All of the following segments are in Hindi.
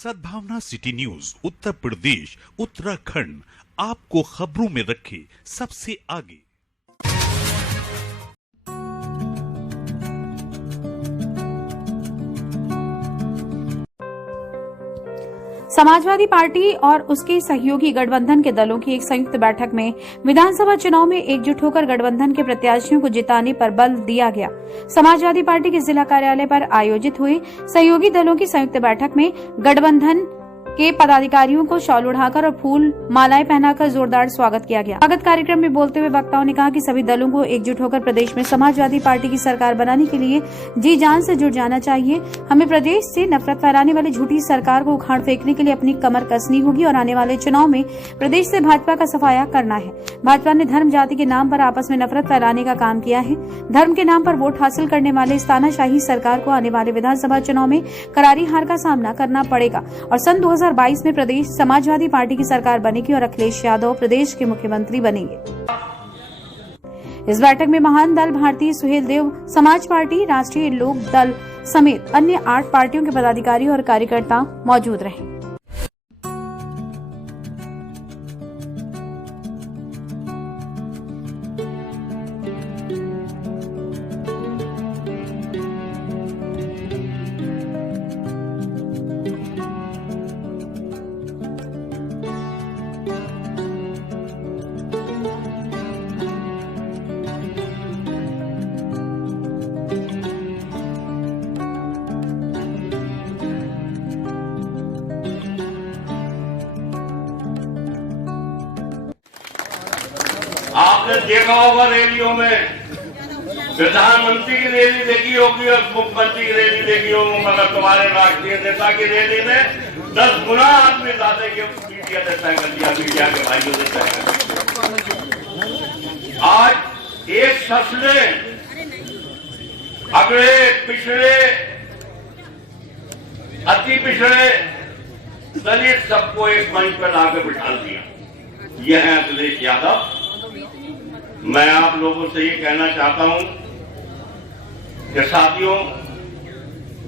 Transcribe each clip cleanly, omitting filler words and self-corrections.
सद्भावना सिटी न्यूज उत्तर प्रदेश उत्तराखंड आपको खबरों में रखे सबसे आगे। समाजवादी पार्टी और उसके सहयोगी गठबंधन के दलों की एक संयुक्त बैठक में विधानसभा चुनाव में एकजुट होकर गठबंधन के प्रत्याशियों को जिताने पर बल दिया गया। समाजवादी पार्टी के जिला कार्यालय पर आयोजित हुई सहयोगी दलों की संयुक्त बैठक में गठबंधन के पदाधिकारियों को शॉल उड़ाकर और फूल मालाएं पहनाकर जोरदार स्वागत किया गया। स्वागत कार्यक्रम में बोलते हुए वक्ताओं ने कहा कि सभी दलों को एकजुट होकर प्रदेश में समाजवादी पार्टी की सरकार बनाने के लिए जी जान से जुट जाना चाहिए। हमें प्रदेश से नफरत फैलाने वाली झूठी सरकार को उखाड़ फेंकने के लिए अपनी कमर कसनी होगी और आने वाले चुनाव में प्रदेश से भाजपा का सफाया करना है। भाजपा ने धर्म जाति के नाम पर आपस में नफरत फैलाने का काम किया है। धर्म के नाम पर वोट हासिल करने वाले इस तानाशाही सरकार को आने वाले विधानसभा चुनाव में करारी हार का सामना करना पड़ेगा और सन 2022 में प्रदेश समाजवादी पार्टी की सरकार बनेगी और अखिलेश यादव प्रदेश के मुख्यमंत्री बनेंगे। इस बैठक में महान दल भारतीय सुहेल देव, समाज पार्टी, राष्ट्रीय लोक दल समेत अन्य 8 पार्टियों के पदाधिकारी और कार्यकर्ता मौजूद रहे। आपने देखा होगा रैलियों में प्रधानमंत्री की रैली देखी होगी और मुख्यमंत्री की रैली देखी होगी, मगर तुम्हारे राष्ट्रीय नेता की रैली में 10 गुना आदमी ज्यादा ये मीडिया ने तय कर दिया, मीडिया के भाइयों ने तय कर दिया। आज एक शख्स ने अगड़े पिछड़े अति पिछड़े दलित सबको एक मंच पर लाकर बिठा दिया। यह है अखिलेश यादव। मैं आप लोगों से ये कहना चाहता हूं कि साथियों,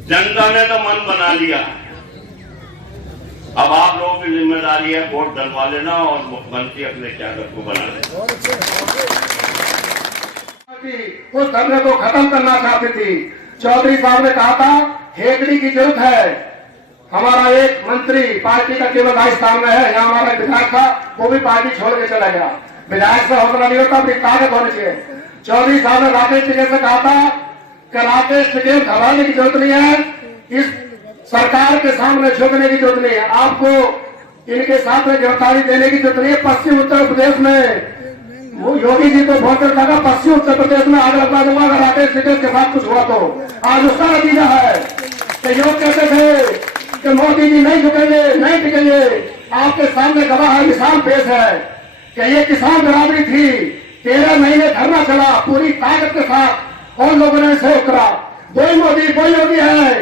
जनता ने तो मन बना लिया, अब आप लोगों की जिम्मेदारी है वोट डलवा लेना और मुख्यमंत्री अखिलेश यादव को बना लेना। उस धरने को खत्म करना चाहती थी। चौधरी साहब ने कहा था हेकड़ी की जरूरत है। हमारा एक मंत्री पार्टी का केवल राजस्थान में है, यहाँ हमारा विधायक था, वो भी पार्टी छोड़ के चला गया। विधायक से हौसला नहीं होता, अपनी ताकत होनी चाहिए। चौधरी साहब ने राकेश टिकैत से कहा था कि राकेश टिकैत घबराने की जरूरत नहीं है, इस सरकार के सामने झुकने की जरूरत नहीं है, आपको इनके साथ में गिरफ्तारी देने की जरूरत नहीं है। पश्चिम उत्तर प्रदेश में योगी जी को बहुत लगा, पश्चिम उत्तर प्रदेश में आग लगवा दूंगा अगर राकेश टिकैत के साथ कुछ हुआ तो। आज उसका नतीजा है कि लोग कहते थे कि मोदी जी नहीं झुकेंगे, नहीं टिकेंगे। आपके सामने गवाह मिसाल पेश है कि ये किसान बराबरी थी, 13 महीने धरना चला पूरी ताकत के साथ और लोगों ने सहयोग करा। कोई मोदी कोई योगी है,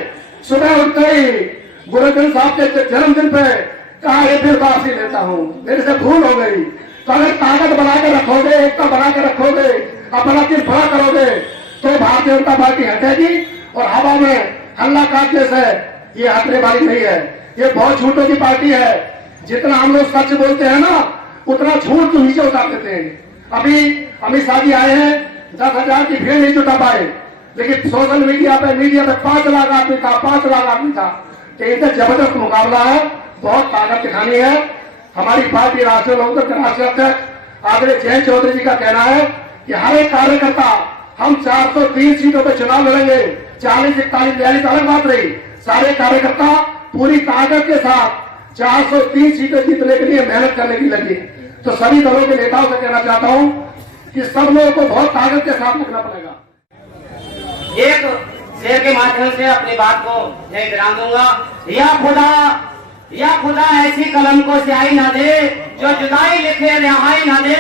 सुबह उठते ही गुरुग्रंथ साहब के जन्मदिन पे कहा ये फिर वापसी लेता हूँ, मेरे से भूल हो गई। तो अगर ताकत बना के रखोगे, एकता बना के रखोगे, अपना दिल बड़ा करोगे तो भारतीय जनता पार्टी हटेगी और हवा में हल्ला काटने से ये हटने वाली नहीं है। ये बहुत झूठों की पार्टी है। जितना हम लोग सच बोलते हैं ना, उतना झूठ तो नीचे उतार देते हैं। अभी अमित शाह जी आए हैं, 10,000 की भीड़ नहीं जुटा पाए, लेकिन सोशल मीडिया पे 5 लाख आदमी था, 5 लाख आदमी था। तो इतना जबरदस्त मुकाबला है, बहुत ताकत दिखानी है। हमारी पार्टी राष्ट्रीय लोकदल के राष्ट्रीय अध्यक्ष आदरणीय जयंत चौधरी जी का कहना है कि हर एक कार्यकर्ता, हम 403 सीटों पर चुनाव लड़ेंगे, 40, 41, 42 अलग बात रही, सारे कार्यकर्ता पूरी ताकत के साथ 403 सीटें जीतने के लिए मेहनत करने की लगी। तो सभी दलों के नेताओं से कहना चाहता हूं कि सब लोगों को बहुत ताकत के साथ रखना पड़ेगा। एक शेर के माध्यम से अपनी बात को यही विराम दूंगा। या खुदा ऐसी कलम को स्याही ना दे जो जुदाई लिखे रिहाई ना दे।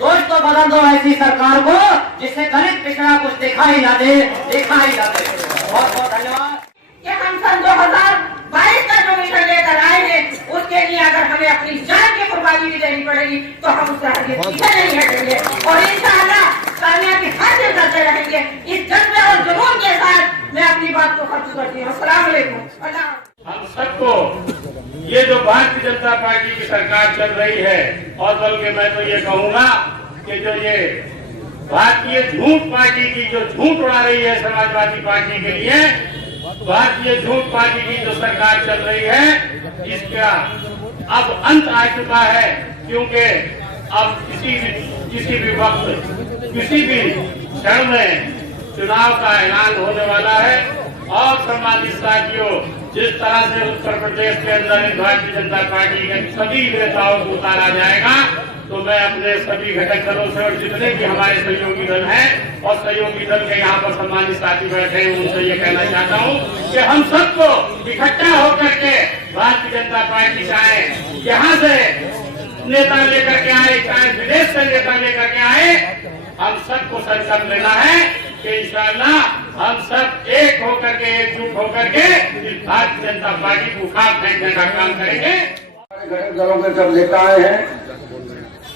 दोस्तों बदल दो ऐसी सरकार को जिससे दलित पिछड़ा कुछ दिखाई ना दे, दिखाई ना दे। बहुत बहुत धन्यवाद। हम सन 2022 का जो मिशन लेकर आए हैं, उसके लिए अगर हमें अपनी जान की कुर्बानी भी देनी पड़ेगी तो हम उससे आगे पीछे नहीं हटेंगे और इंशाअल्लाह कामयाबी हासिल करते रहेंगे। इस जज्बे और जुनून के साथ मैं अपनी बात को खत्म करती हूँ। अस्सलाम वालेकुम। हम सबको ये जो भारतीय जनता पार्टी की सरकार चल रही है, और बल्कि मैं तो ये कहूंगा कि जो ये भारतीय झूठ पार्टी की जो झूठ उड़ा रही है समाजवादी पार्टी के लिए, भारतीय झूठ पार्टी की जो सरकार चल रही है, इसका अब अंत आ चुका है। क्योंकि अब किसी भी वक्त किसी भी क्षण में चुनाव का ऐलान होने वाला है। और सम्मानित साथियों, जिस तरह से उत्तर प्रदेश के अंदर भारतीय जनता पार्टी के सभी नेताओं को उतारा जाएगा, तो मैं अपने सभी घटक दलों से और जितने भी हमारे सहयोगी दल हैं और सहयोगी दल के यहाँ पर सम्मानित साथी बैठे हैं, उनसे ये कहना चाहता हूँ कि हम सबको इकट्ठा होकर के भारतीय जनता पार्टी चाहे यहाँ से नेता लेकर के आए, चाहे विदेश से नेता लेकर के आए, हम सबको संकल्प लेना है कि इंशाअल्लाह हम सब एक होकर के, एकजुट होकर के इस भारतीय जनता पार्टी को उखाड़ फेंकने का काम करेंगे। घटक दलों के सब नेता आए हैं,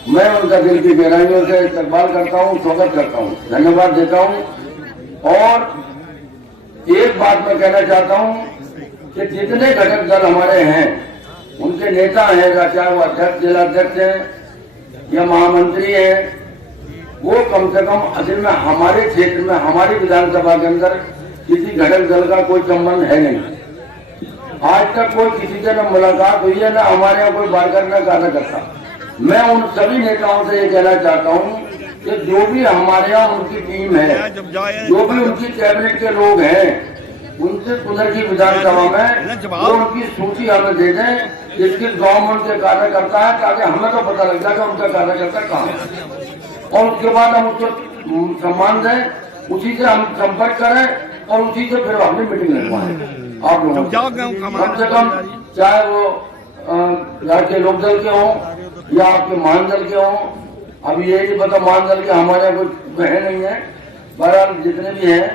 मैं उनका दिल की गहराइयों से इस्तकबाल करता हूँ, स्वागत करता हूँ, धन्यवाद देता हूँ। और एक बात मैं कहना चाहता हूँ कि जितने घटक दल हमारे हैं, उनके नेता हैं, चाहे वो अध्यक्ष, जिला अध्यक्ष हैं या महामंत्री हैं, वो कम से कम असल में हमारे क्षेत्र में, हमारी विधानसभा के अंदर किसी घटक दल का कोई संबंध है नहीं। आज तक कोई किसी से न मुलाकात हुई है, न हमारे यहाँ कोई बात करना कार्यकर्ता। मैं उन सभी नेताओं से ये कहना चाहता हूँ कि जो भी हमारे यहाँ उनकी टीम है, जो भी उनकी कैबिनेट के लोग हैं, उनसे उधर की विधानसभा में वो उनकी सूची हमें दे दें, जिसके गाँव में उनके कार्यकर्ता है, ताकि हमें तो पता लग जाएगा उनका कार्यकर्ता कहाँ है। और उसके बाद हम उसको सम्मान दें, उसी से हम संपर्क करें और उसी से फिर अपनी मीटिंग लगवाएं। आप लोग कम से कम, चाहे वो राज्य लोक दल के हों या आपके महानदल के हों, अभी ये नहीं पता महानदल के हमारे यहाँ कुछ है नहीं है, बहरहाल जितने भी हैं,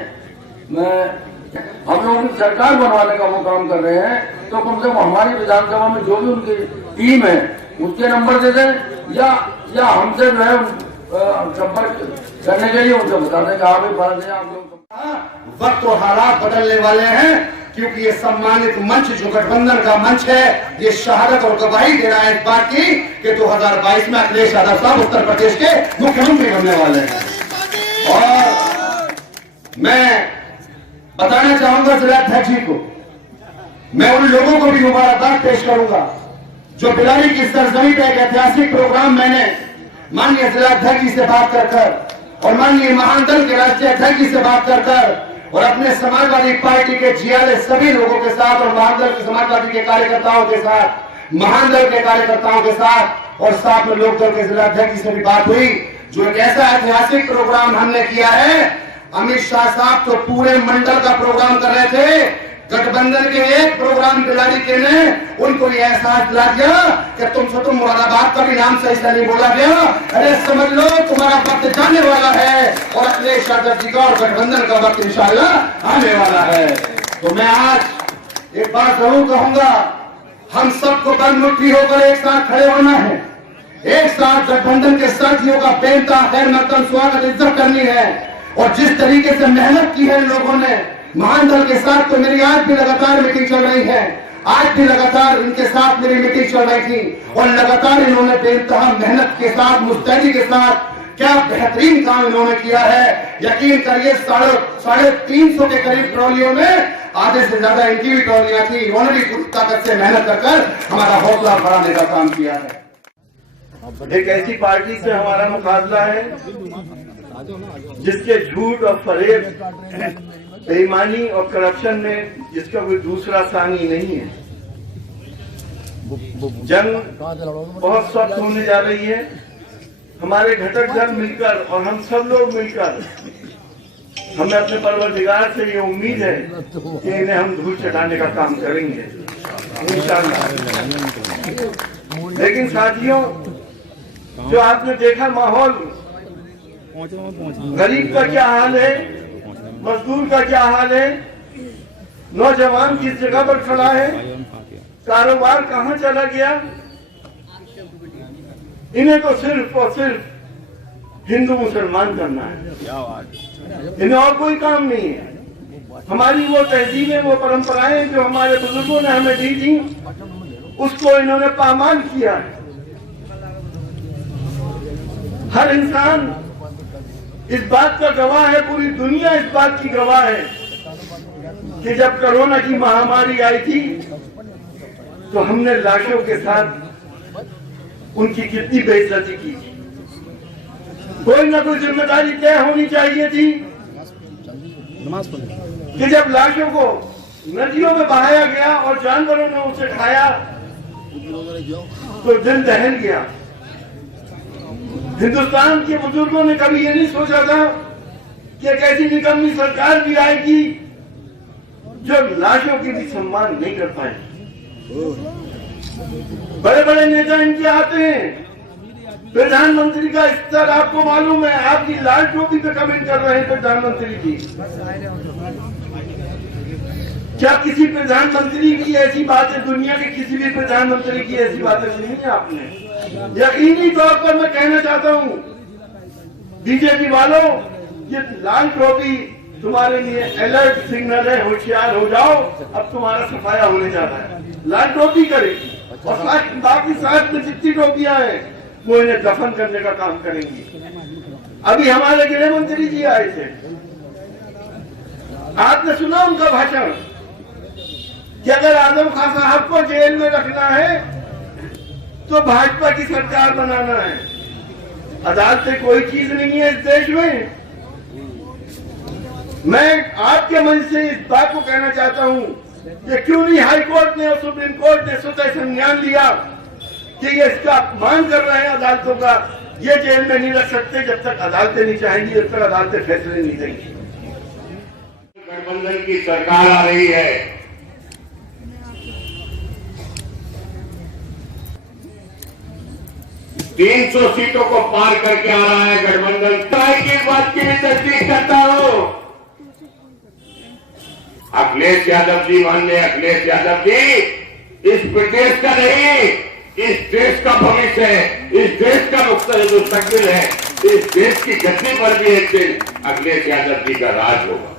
हम लोग की सरकार बनवाने का वो काम कर रहे हैं, तो कम से कम हमारी विधानसभा में जो भी उनकी टीम है उसके नंबर दे दें, या हमसे जो है संपर्क करने के लिए उनको बता दें कि आप भी फर्ज है आप लोग। वक्त और हालात बदलने वाले हैं, क्योंकि ये सम्मानित मंच जो गठबंधन का मंच है, ये शहादत और गवाही दे रहा है इस बात की कि 2022 में अखिलेश यादव साहब उत्तर प्रदेश के मुख्यमंत्री बनने वाले हैं। और मैं बताना चाहूंगा जिला अध्यक्ष जी को, मैं उन लोगों को भी मुबारकबाद पेश करूंगा जो बिलारी की सरजमी पे एक ऐतिहासिक प्रोग्राम मैंने माननीय जिला अध्यक्ष जी से बात कर और माननीय महानदल के राष्ट्रीय अध्यक्ष जी से बात कर और अपने समाजवादी पार्टी के जियाले सभी लोगों के साथ और महानदल के समाजवादी के कार्यकर्ताओं के साथ, महानदल के कार्यकर्ताओं के साथ और साथ में लोकदल के जिला अध्यक्ष जी से भी बात हुई। जो एक ऐसा ऐतिहासिक प्रोग्राम हमने किया है, अमित शाह साहब तो पूरे मंडल का प्रोग्राम कर रहे थे, गठबंधन के एक प्रोग्राम बिलारी के ने उनको यह एहसास दिला दिया कि तुमसे तो मुरादाबाद का भी नाम सही से नहीं बोला गया, अरे समझ लो तुम्हारा वक्त जाने वाला है और अखिलेश यादव जी का और गठबंधन का वक्त इंशाअल्लाह आने वाला है। तो मैं आज एक बात जरूर कहूंगा, हम सबको बंदमुट्ठी होकर एक साथ खड़े होना है, एक साथ गठबंधन के साथियों का बेनता खैर मकदम स्वागत इज्जत करनी है। और जिस तरीके से मेहनत की है इन लोगों ने महानदल के साथ, तो मेरी आज भी लगातार मीटिंग चल रही है, आज भी लगातार इनके साथ मेरी मीटिंग चल रही थी और लगातार इन्होंने बेइंतहा मेहनत के साथ, मुस्तैदी के साथ क्या बेहतरीन काम इन्होंने किया है। यकीन करिए 350 के करीब ट्रॉलियों में आधे से ज्यादा इनकी भी ट्रॉलियां थी, इन्होंने भी पूरी ताकत से मेहनत कर हमारा हौसला बढ़ाने का काम किया है। एक ऐसी पार्टी से हमारा मुकाबला है जिसके झूठ और फरेब, बेईमानी और करप्शन में जिसका कोई दूसरा सानी नहीं है। जंग बहुत सख्त होने जा रही है। हमारे घटक दल मिलकर और हम सब लोग मिलकर, हमें अपने परवरदिगार से ये उम्मीद है कि इन्हें हम धूल चटाने का काम करेंगे इंशाअल्लाह। लेकिन साथियों, जो आपने देखा माहौल, गरीब का क्या हाल है, मजदूर का क्या हाल है, नौजवान किस जगह पर खड़ा है, कारोबार कहां चला गया, इन्हें तो सिर्फ और सिर्फ हिंदू मुसलमान करना है, इन्हें और कोई काम नहीं है। हमारी वो तहजीबें, वो परंपराएं जो हमारे बुजुर्गों ने हमें दी थी, उसको इन्होंने पामाल किया है। हर इंसान इस बात का गवाह है, पूरी दुनिया इस बात की गवाह है कि जब कोरोना की महामारी आई थी तो हमने लाशों के साथ उनकी कितनी बेइज्जती की थी। कोई ना कोई जिम्मेदारी तय होनी चाहिए थी कि जब लाशों को नदियों में बहाया गया और जानवरों ने उसे खाया तो दिल दहल गया। हिंदुस्तान के बुजुर्गों ने कभी ये नहीं सोचा था कि एक ऐसी निकम्मी सरकार भी आएगी जो लाशों की भी सम्मान नहीं कर पाएगी। बड़े बड़े नेता इनके आते हैं, प्रधानमंत्री का स्तर आपको मालूम है, आपकी लाल टोपी पे कमेंट कर रहे हैं प्रधानमंत्री जी। क्या किसी प्रधानमंत्री की ऐसी बातें, दुनिया के किसी भी प्रधानमंत्री की ऐसी बातें सुनी है आपने? यकीनी तौर पर मैं कहना चाहता हूँ बीजेपी वालों, ये लाल टोपी तुम्हारे लिए अलर्ट सिग्नल है, होशियार हो जाओ, अब तुम्हारा सफाया होने जा रहा है। लाल टोपी करेगी और बाकी साथ में जितनी टोपियां हैं वो इन्हें दफन करने का काम करेंगी। अभी हमारे गृह मंत्री जी आए थे, आपने सुना उनका भाषण कि अगर आजम खान साहब को जेल में रखना है तो भाजपा की सरकार बनाना है। अदालतें कोई चीज नहीं है इस देश में। मैं आपके मंच से इस बात को कहना चाहता हूं कि क्यों नहीं हाई कोर्ट ने और सुप्रीम कोर्ट ने स्वतः संज्ञान लिया कि ये इसका अपमान कर रहे हैं अदालतों का। ये जेल में नहीं रख सकते जब तक अदालतें नहीं चाहेंगी, जब तक अदालतें फैसले नहीं देंगी। गठबंधन की सरकार आ रही है, 300 सीटों को पार करके आ रहा है गठबंधन। की बात की भी तस्दीक करता हूं। अखिलेश यादव जी, माननीय अखिलेश यादव जी, इस प्रदेश का नहीं, इस देश का भविष्य है, इस देश का मुस्तकबिल है। इस देश की गद्दी पर भी एक दिन अखिलेश यादव जी का राज होगा।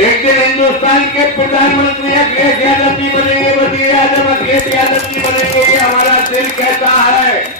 एक दिन हिंदुस्तान के प्रधानमंत्री अखिलेश यादव जी बनेंगे, वजीर आजम अखिलेश यादव जी बनेंगे, ये हमारा दिल कहता है।